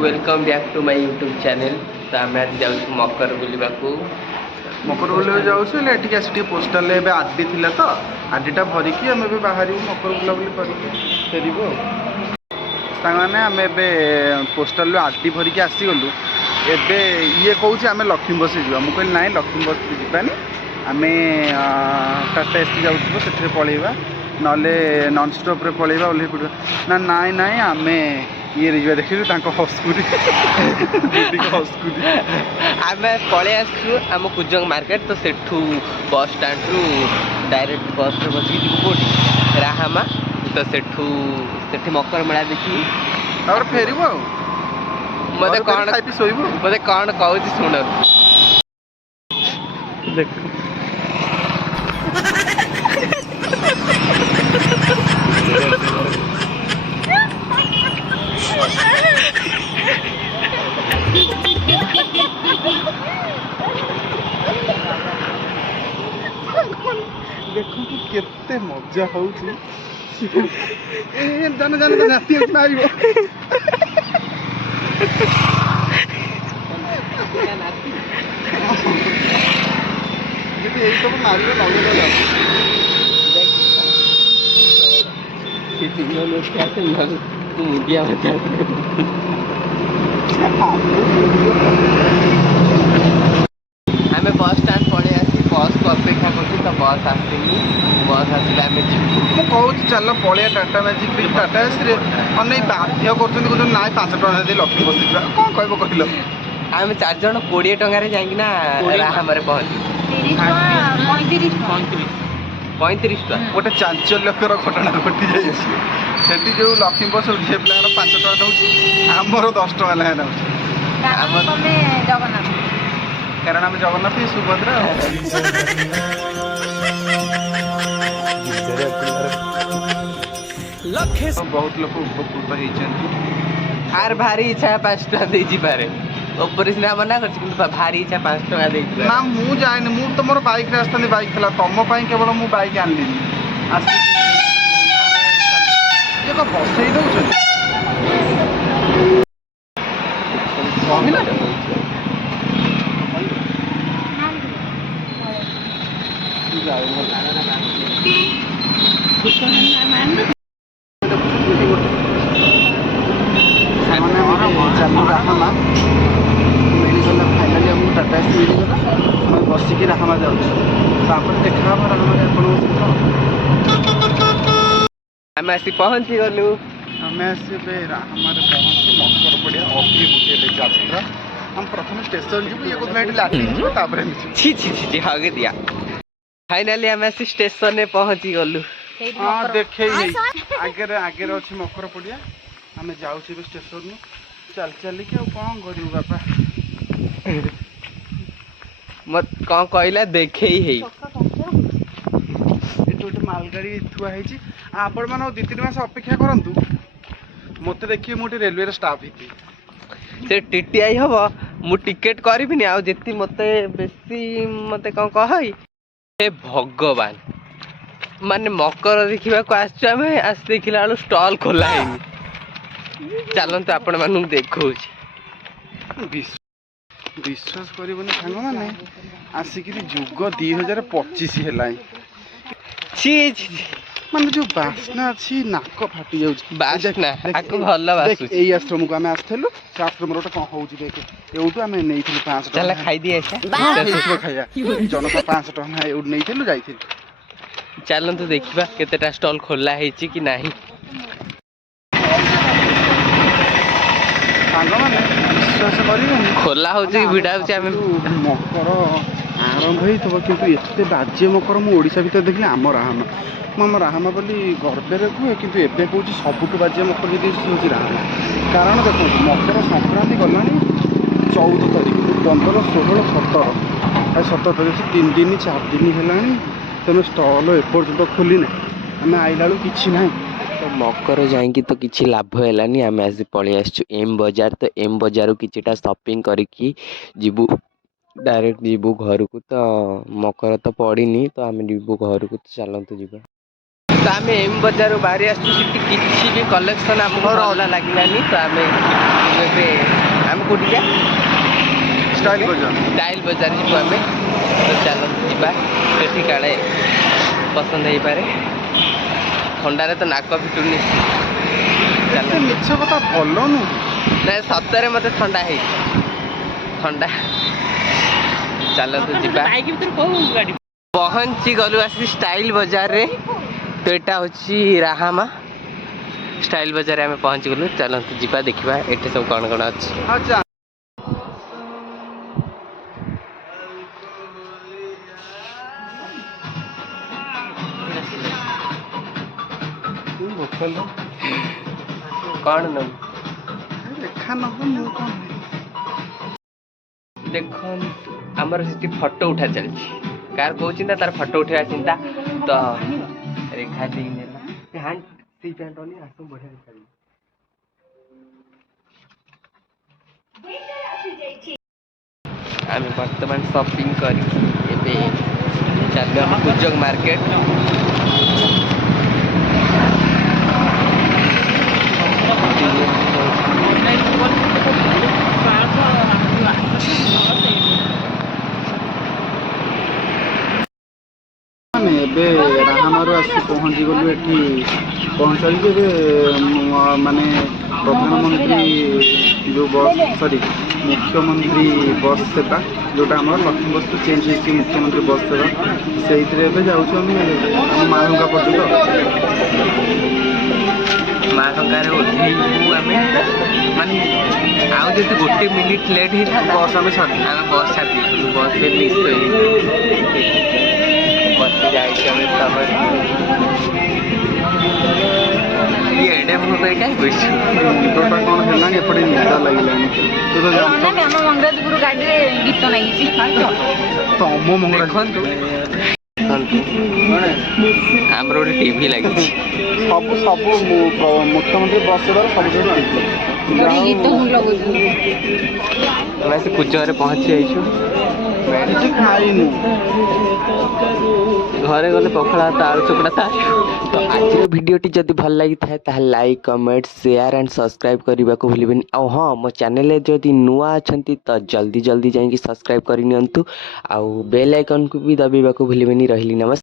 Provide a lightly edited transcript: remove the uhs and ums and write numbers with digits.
Welcome back to my YouTube channel. तो आम आज जाऊँ मकर बुलवा मकर बुलवा जाऊँ एठिक आसी पोस्टाल आरडी थी तो आरडीटा भरिकी आम बाहर मकर बुलाबुली करके फेरबू साने आम पोस्टाल आरडी भरिकी आसीगलु एबे ये कौच आम लक्ष्मी बस जा मुझे ना लक्ष्मी बस जावानी आम टाटा एसी जाऊँ से पलैया ना नन स्टप्रे पलैया ओह्ल पड़ा ना नाई नाई आम ये देखिलु हस्कुरी हस्कुरी आम पलि आसु आम कुजंग मार्केट तो सेठू बस स्टाण्ड रु डायरेक्ट बस बस कौटी राहामा तो सेठू सेठी मकर मेला देखी फेरबू मत कौन शोबू मत कौन कहूँ शुण देख देखो केते मजा होउची जान जान तो नाती आइबो ये सब मारियो लगे तू मुंडिया बचा आम बस स्टाण्ड पड़े आसी बस को अपेक्षा कर तो बस आसनी बस आसले आम मुझे कहूँ चल पलिया टाटा मैजिक टाटा एसी अन बाध्य कर ना 5 टका दे लक्ष्मी बस जा कौन कह कहल आम 4 जन 20 टंकार जाइना राहाम पहुँचू 35 टका गोटे चांचल्यकर घटना घटी जाती जो लक्ष्मी बस झील पिला 5 टका नौ आमर 10 टका लेखा नौ कारण आम जगन्नाथ सुभद्रा बहुत लोग उपकृत होती आर भारी इच्छा 5 टका दे पारे ऊपर सीना मना कर भारी इच्छा 5 टका दे ना मु जाए मु तो मोर बाइक आसती बाइक था तुम केवल मु बाइक आनली बसई दौर राहामा मिलगला फाइनाली आमको टाटा एसी मिलगला आम बसिकी राहामा जाऊँ देखा राहामा आम आसी पहुँची गलु आम आसी राहामा पहुँची मकर पड़िया अभिमुखे यात्रा हम प्रथम स्टेशन जीव ये कहते लाठी छी छी छी हगे दिया फाइनाली आम आसी स्टेशन में पहुँची गलु हाँ देखे आगे आगे अच्छी मकर पड़िया आम जाऊँ स्टेशन चल चल के कौन करू बापा मत कौन कहला देखे ही गोटे मालगाड़ी थुआई आपण मैंने 2-3 मास अपेक्षा करूँ मत देखिए मुझे रेलवे स्टाफ ही से टीटीआई हम मु टिकेट करी आउ जी मत बेसी मत कौन कह भगवान माने मकर देखा आसम आस देखला बेलू स्टल खोला है चलते आपण मानू देखो विश्वास करबनी सांग मैंने आसिक जुग 2025 है माने जो बास्ना अच्छी नाक फाटी बास्ना भल यही आश्रम को आम आसलु से आश्रम रोटे कौन हो एवटू आम नहीं 500 चल खाई दिए खाया जनक 500 टका एवटू नहीं जाइए चलते देखा केतेटा स्टल खोला है कि नहीं विश्वास कर खोला हो भिड़ा मकर आरंभ हो कि एत बाज्य मकर मुझा भर देखिए आम राहामा मुझे राहामा बोली गर्वे कहे कि एवं कौन सबुठ बाज्य मकर जी हूँ राहामा कारण देखो मकर संक्रांति गला 14 तारीख 15, 16, 17 17 तारीख 3 दिन 4 दिन है तेना स्टल एपर्यंत खोली ना आम आइला बेलू कि ना तो मकर जाइकी तो किसी लाभ है आम आज पलि आसु एम बजार तो एम बजार किटा शॉपिंग करी जीवु डायरेक्ट जीवु घर को तो मकर तो पड़नी तो आम जीवु घर को तो चलतु जी ତ ଆମେ ଏମ୍ ବଜାରରୁ ବାହାରି ଆସିଛୁ, ସେଠି କିଛି ବି କଲେକ୍ସନ୍ ଆମକୁ ଭଲ ଲାଗିଲାନି। ତ ଆମେ ଏବେ ଆମେ କୋଉଠି ଯିବା? ଷ୍ଟାଇଲ ବଜାର। ଷ୍ଟାଇଲ ବଜାର ଯିବୁ ଆମେ। ତ ଚାଲନ୍ତୁ ଯିବା, ସେଠି କାଳେ ପସନ୍ଦ ହେଇପାରେ। ଥଣ୍ଡାରେ ତ ନାକ ଫିଟୁନି। ଚାଲ ମିଛ କଥା ଭଲ ନୁହଁ। ନାଇଁ ସତରେ ମୋତେ ଥଣ୍ଡା ହେଇଛି, ଥଣ୍ଡା। ଚାଲନ୍ତୁ ଯିବା। ପହଞ୍ଚି ଗଲୁ ଆସିକି ଷ୍ଟାଇଲ ବଜାରରେ। ତ ଏଇଟା ହେଉଛି ରାହାମା ଷ୍ଟାଇଲ ବଜାରରେ ଆମେ ପହଞ୍ଚି ଗଲୁ। ଚାଲନ୍ତୁ ଯିବା ଦେଖିବା ଏଠି ସବୁ କ'ଣ କ'ଣ ଅଛି। ଆଚ୍ଛା କ'ଣ ନେବୁ? ଲେଖା ନବ ମୁଁ କ'ଣ ଦେଖନ୍ତୁ ଆମର ସେଠି ଫଟୋ ଉଠା ଚାଲିଛି। କାହାର କୋଉ ଚିନ୍ତା, ତାର ଫଟୋ ଉଠେଇବା ଚିନ୍ତା। ତ ରେଖା ଦେଇ ନେଲା ପ୍ୟାଣ୍ଟ, ସେଇ ପ୍ୟାଣ୍ଟ ଅନି ଆସ ବଢ଼ିଆ ଦେଖାଯିବ। ଆମେ ବର୍ତ୍ତମାନ ସପିଂ କରି ଏବେ ଚାଲୁ ଆମ କୁଜଙ୍ଗ ମାର୍କେଟ। ଆମେ ଏବେ ରାହାମାରୁ ଆସି ପହଞ୍ଚିଗଲୁ। ଏଠି ପହଞ୍ଚାଇକି ଏବେ ମାନେ ପ୍ରଧାନମନ୍ତ୍ରୀ ଯେଉଁ ବସ୍ ମୁଖ୍ୟମନ୍ତ୍ରୀ ବସ୍ ସେବା, ଯେଉଁଟା ଆମର ଲକ୍ଷ୍ମୀ ବସ୍ରୁ ଚେଞ୍ଜ ହେଇଛି ମୁଖ୍ୟମନ୍ତ୍ରୀ ବସ୍ ସେବା, ସେଇଥିରେ ଏବେ ଯାଉଛୁ ଆମେ ଆମ ମାଳଙ୍ଗା ପର୍ଯ୍ୟନ୍ତ। ମାଳଙ୍ଗାରେ ଓହ୍ଲେଇବୁ ଆମେ, ମାନେ ଆଉ ଯଦି ଗୋଟେ ମିନିଟ୍ ଲେଟ୍ ହେଇଥାନ୍ତା ବସ୍ ଆମେ ଛାଡ଼ିବୁ। ଆମେ ବସ୍ ଛାଡ଼ି ଦେଇଥିଲୁ। ବସ୍ରେ ମିସ୍ କରିବୁ। ବସ୍ ଯାଇଛି ଆମେ ସମୟ ଏଡ଼େ ମୁହଁ କରି କାହିଁ ବସିଛୁ? ନିଦଟା କ'ଣ ହେଲାଣି, ଏପଟେ ନିଦ ଲାଗିଲାଣି। ତୁ ତ ଜାଣିଛୁ ଆମ ମଙ୍ଗରାଜପୁର ଗାଡ଼ିରେ ଗୀତ ଲାଗିଛି। ତମ ମଙ୍ଗଳ ଦେଖନ୍ତୁ ଆମର ଗୋଟେ ଟିଭି ଲାଗିଛି। ସବୁ ମୁଖ୍ୟମନ୍ତ୍ରୀ ବସ୍ ସେବାର ସବୁଠାରୁ ଗୀତ ମୁଁ ଲଗାଉଛି। ଆମେ ସେ କୁଜଙ୍ଗରେ ପହଞ୍ଚି ଯାଇଛୁ। କିଛି ଖାଇନୁ। ଘରେ ଗଲେ ପଖାଳ ଭାତ ଆଳୁ ଚକଟା ତ ଆଜିର ଭିଡ଼ିଓଟି ଯଦି ଭଲ ଲାଗିଥାଏ ତାହେଲେ like, comment, share and subscribe କରିବାକୁ ଭୁଲିବେନି। ଆଉ ହଁ, ମୋ ଚ୍ୟାନେଲରେ ଯଦି ନୂଆ ଅଛନ୍ତି ତ ଜଲ୍ଦି ଯାଇକି ସବସ୍କ୍ରାଇବ୍ କରିନିଅନ୍ତୁ। ଆଉ ବେଲ୍ ଆଇକନ୍କୁ ବି ଦବାଇବାକୁ ଭୁଲିବେନି। ରହିଲି, ନମସ୍କାର।